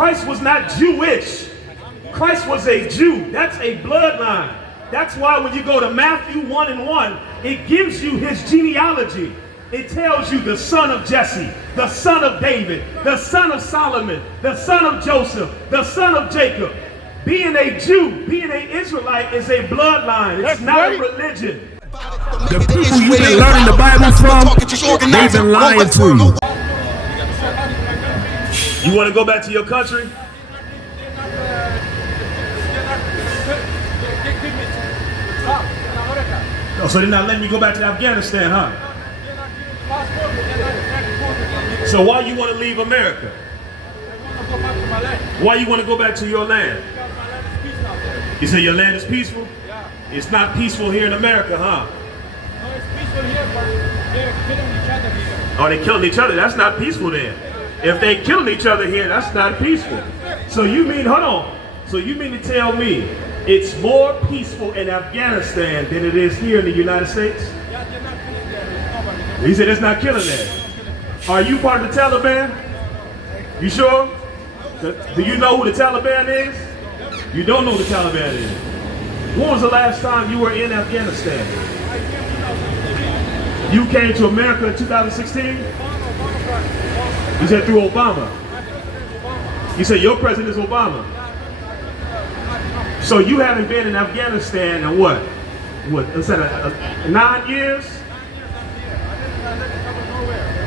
Christ was not Jewish. Christ was a Jew. That's a bloodline. That's why when you go to Matthew 1:1, it gives you his genealogy. It tells you the son of Jesse, the son of David, the son of Solomon, the son of Joseph, the son of Jacob. Being a Jew, being an Israelite is a bloodline. It's not a religion. The people you've been learning the Bible from, they've been lying to you. You want to go back to your country? Oh, so they're not letting you go back to Afghanistan, huh? So why you want to leave America? Why you want to go back to your land? You say your land is peaceful? It's not peaceful here in America, huh? No, it's peaceful here, but they're killing each other here. Oh, they killing each other? That's not peaceful then. If they killing each other here, that's not peaceful. So you mean, hold on. So you mean to tell me it's more peaceful in Afghanistan than it is here in the United States? Yeah, they're not killing there. He said it's not killing there. Are you part of the Taliban? You sure? Do you know who the Taliban is? You don't know who the Taliban is. When was the last time you were in Afghanistan? You came to America in 2016? You said through Obama. You said your president is Obama. So you haven't been in Afghanistan in what? Is that 9 years?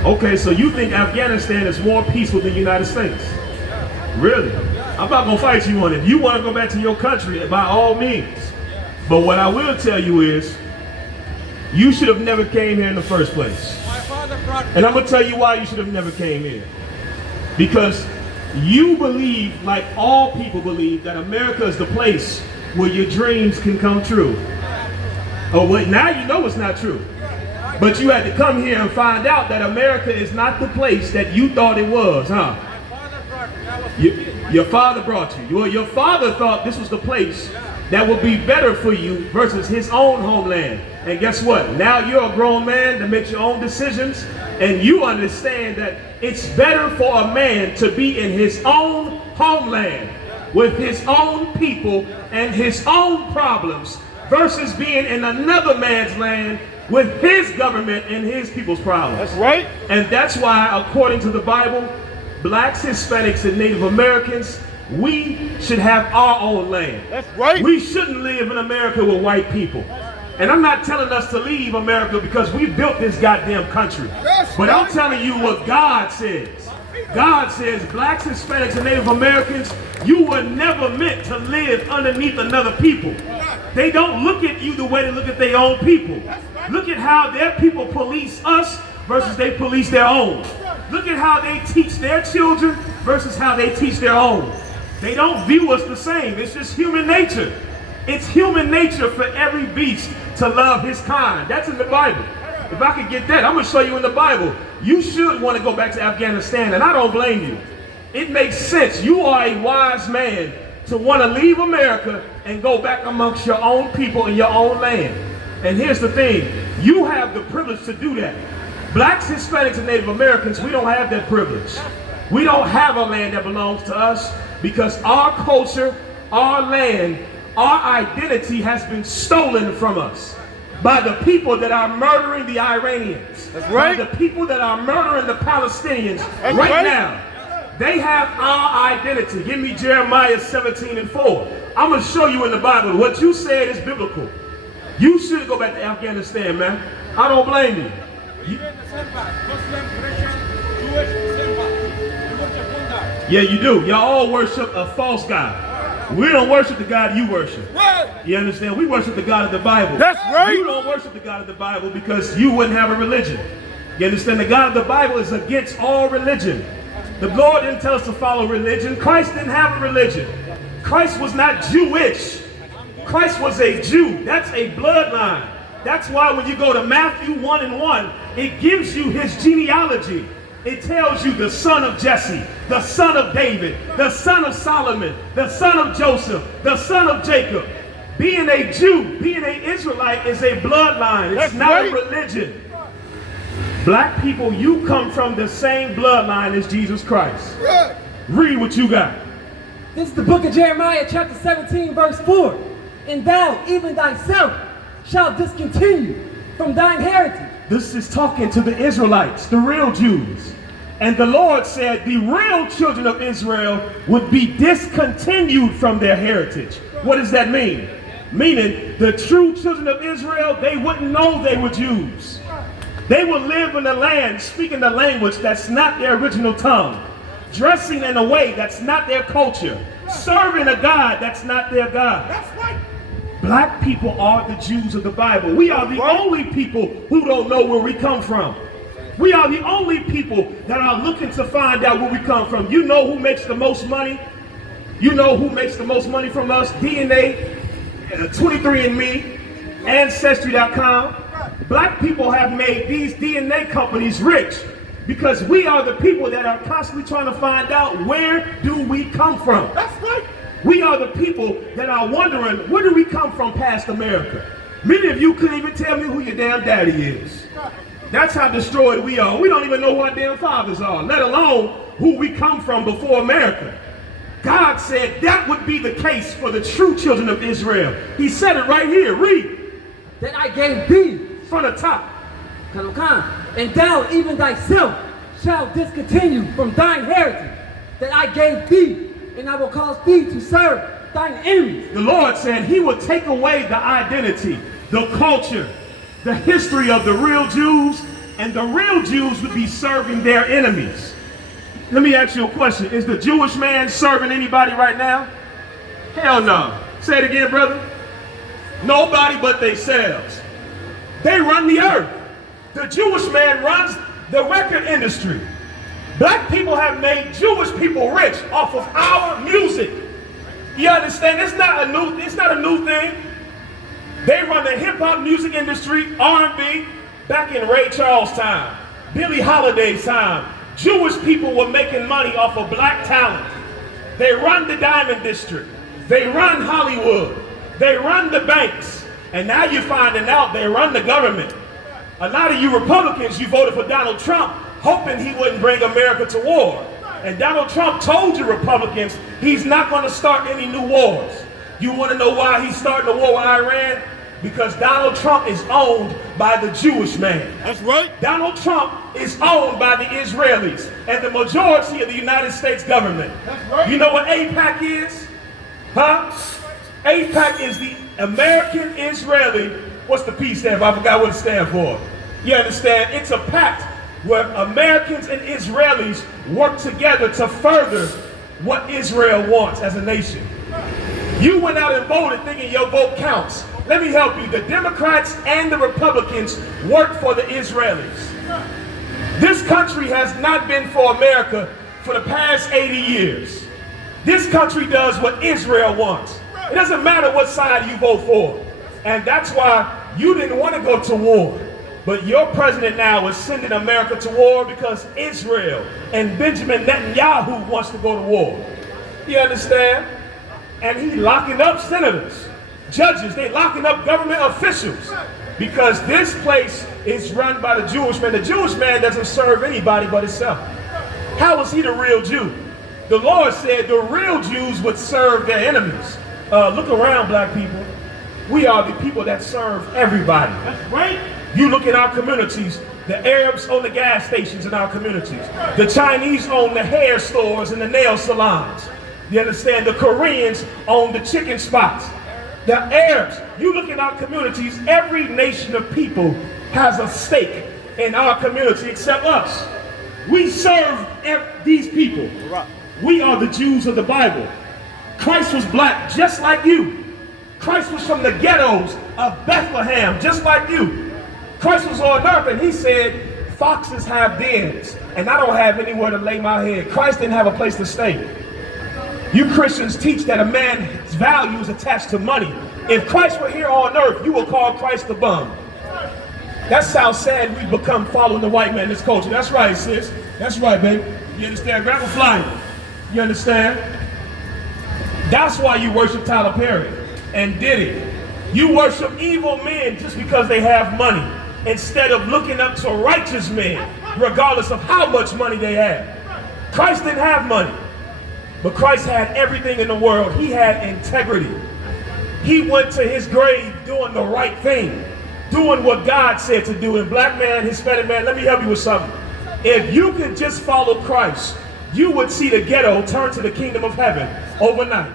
Okay, so you think Afghanistan is more peaceful than the United States? Really? I'm not gonna fight you on it. You want to go back to your country, by all means. But what I will tell you is, you should have never came here in the first place. And I'm gonna tell you why you should have never came here. Because you believe, like all people believe, that America is the place where your dreams can come true. Oh, wait, now you know it's not true. But you had to come here and find out that America is not the place that you thought it was, huh? Your father brought you. Well, your father thought this was the place that would be better for you versus his own homeland. And guess what? Now you're a grown man to make your own decisions, and you understand that it's better for a man to be in his own homeland with his own people and his own problems versus being in another man's land with his government and his people's problems. That's right. And that's why, according to the Bible, blacks, Hispanics, and Native Americans, we should have our own land. That's right. We shouldn't live in America with white people. And I'm not telling us to leave America because we built this goddamn country. But I'm telling you what God says. God says, blacks, Hispanics, and Native Americans, you were never meant to live underneath another people. They don't look at you the way they look at their own people. Look at how their people police us versus they police their own. Look at how they teach their children versus how they teach their own. They don't view us the same. It's just human nature. It's human nature for every beast to love his kind. That's in the Bible. If I could get that, I'm going to show you in the Bible. You should want to go back to Afghanistan, and I don't blame you. It makes sense. You are a wise man to want to leave America and go back amongst your own people in your own land. And here's the thing. You have the privilege to do that. Blacks, Hispanics, and Native Americans, we don't have that privilege. We don't have a land that belongs to us because our culture, our land, our identity has been stolen from us by the people that are murdering the Iranians. That's right. By the people that are murdering the Palestinians right now. They have our identity. Give me Jeremiah 17:4. I'm going to show you in the Bible. What you said is biblical. You should go back to Afghanistan, man. I don't blame you. Yeah, you do. Y'all all worship a false God. We don't worship the God you worship. You understand? We worship the God of the Bible. That's right. You don't worship the God of the Bible because you wouldn't have a religion. You understand? The God of the Bible is against all religion. The Lord didn't tell us to follow religion. Christ didn't have a religion. Christ was not Jewish. Christ was a Jew. That's a bloodline. That's why when you go to Matthew 1:1, it gives you his genealogy. It tells you the son of Jesse, the son of David, the son of Solomon, the son of Joseph, the son of Jacob. Being a Jew, being an Israelite is a bloodline. It's not a religion. Black people, you come from the same bloodline as Jesus Christ. Read what you got. This is the book of Jeremiah, chapter 17, verse 4. And thou, even thyself, shalt discontinue from thine heritage. This is talking to the Israelites, the real Jews. And the Lord said the real children of Israel would be discontinued from their heritage. What does that mean? Meaning the true children of Israel, they wouldn't know they were Jews. They would live in a land speaking a language that's not their original tongue, dressing in a way that's not their culture, serving a God that's not their God. That's right. Black people are the Jews of the Bible. We are the only people who don't know where we come from. We are the only people that are looking to find out where we come from. You know who makes the most money? You know who makes the most money from us? DNA, 23andMe, Ancestry.com. Black people have made these DNA companies rich because we are the people that are constantly trying to find out where do we come from. That's right. We are the people that are wondering, where do we come from past America? Many of you couldn't even tell me who your damn daddy is. That's how destroyed we are. We don't even know who our damn fathers are, let alone who we come from before America. God said that would be the case for the true children of Israel. He said it right here. Read. That I gave thee, From the top. and thou, even thyself, shalt discontinue from thine heritage. That I gave thee, and I will cause thee to serve thine enemies. The Lord said he would take away the identity, the culture, the history of the real Jews, and the real Jews would be serving their enemies. Let me ask you a question. Is the Jewish man serving anybody right now? Hell no. Say it again, brother. Nobody but themselves. They run the earth. The Jewish man runs the record industry. Black people have made Jewish people rich off of our music. You understand? It's not a new thing. They run the hip hop music industry, R&B, back in Ray Charles' time, Billie Holiday's time. Jewish people were making money off of black talent. They run the diamond district. They run Hollywood. They run the banks. And now you're finding out they run the government. A lot of you Republicans, you voted for Donald Trump, hoping he wouldn't bring America to war. And Donald Trump told you Republicans he's not going to start any new wars. You want to know why he's starting a war with Iran? Because Donald Trump is owned by the Jewish man. That's right. Donald Trump is owned by the Israelis and the majority of the United States government. That's right. You know what AIPAC is? Huh? AIPAC is the American Israeli, what's the P stand for? I forgot what it stands for. You understand? It's a pact where Americans and Israelis work together to further what Israel wants as a nation. You went out and voted thinking your vote counts. Let me help you. The Democrats and the Republicans work for the Israelis. This country has not been for America for the past 80 years. This country does what Israel wants. It doesn't matter what side you vote for. And that's why you didn't want to go to war. But your president now is sending America to war because Israel and Benjamin Netanyahu wants to go to war. You understand? And he's locking up senators, judges, they locking up government officials because this place is run by the Jewish man. The Jewish man doesn't serve anybody but himself. How is he the real Jew? The Lord said the real Jews would serve their enemies. Look around, black people. We are the people that serve everybody. That's right. You look at our communities, the Arabs own the gas stations in our communities. The Chinese own the hair stores and the nail salons. You understand? The Koreans own the chicken spots. The Arabs, you look at our communities, every nation of people has a stake in our community except us. We serve these people. We are the Jews of the Bible. Christ was black just like you. Christ was from the ghettos of Bethlehem just like you. Christ was on earth and he said, foxes have dens and I don't have anywhere to lay my head. Christ didn't have a place to stay. You Christians teach that a man's value is attached to money. If Christ were here on earth, you will call Christ a bum. That's how sad we've become following the white man in this culture. That's right, sis. That's right, baby. You understand? Grab a flyer. You understand? That's why you worship Tyler Perry and Diddy. You worship evil men just because they have money instead of looking up to righteous men regardless of how much money they have. Christ didn't have money. But Christ had everything in the world. He had integrity. He went to his grave doing the right thing, doing what God said to do. And black man, Hispanic man, let me help you with something. If you could just follow Christ, you would see the ghetto turn to the kingdom of heaven overnight.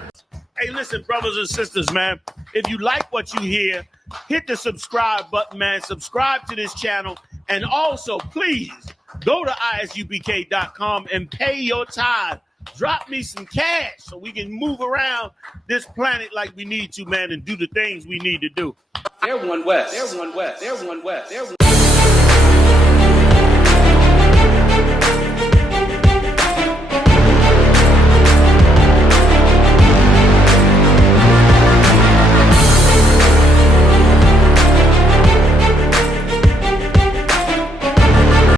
Hey, listen, brothers and sisters, man. If you like what you hear, hit the subscribe button, man. Subscribe to this channel. And also, please, go to ISUPK.com and pay your tithe. Drop me some cash so we can move around this planet like we need to, man, and do the things we need to do. They're one West. They're one West. They're one West. They're one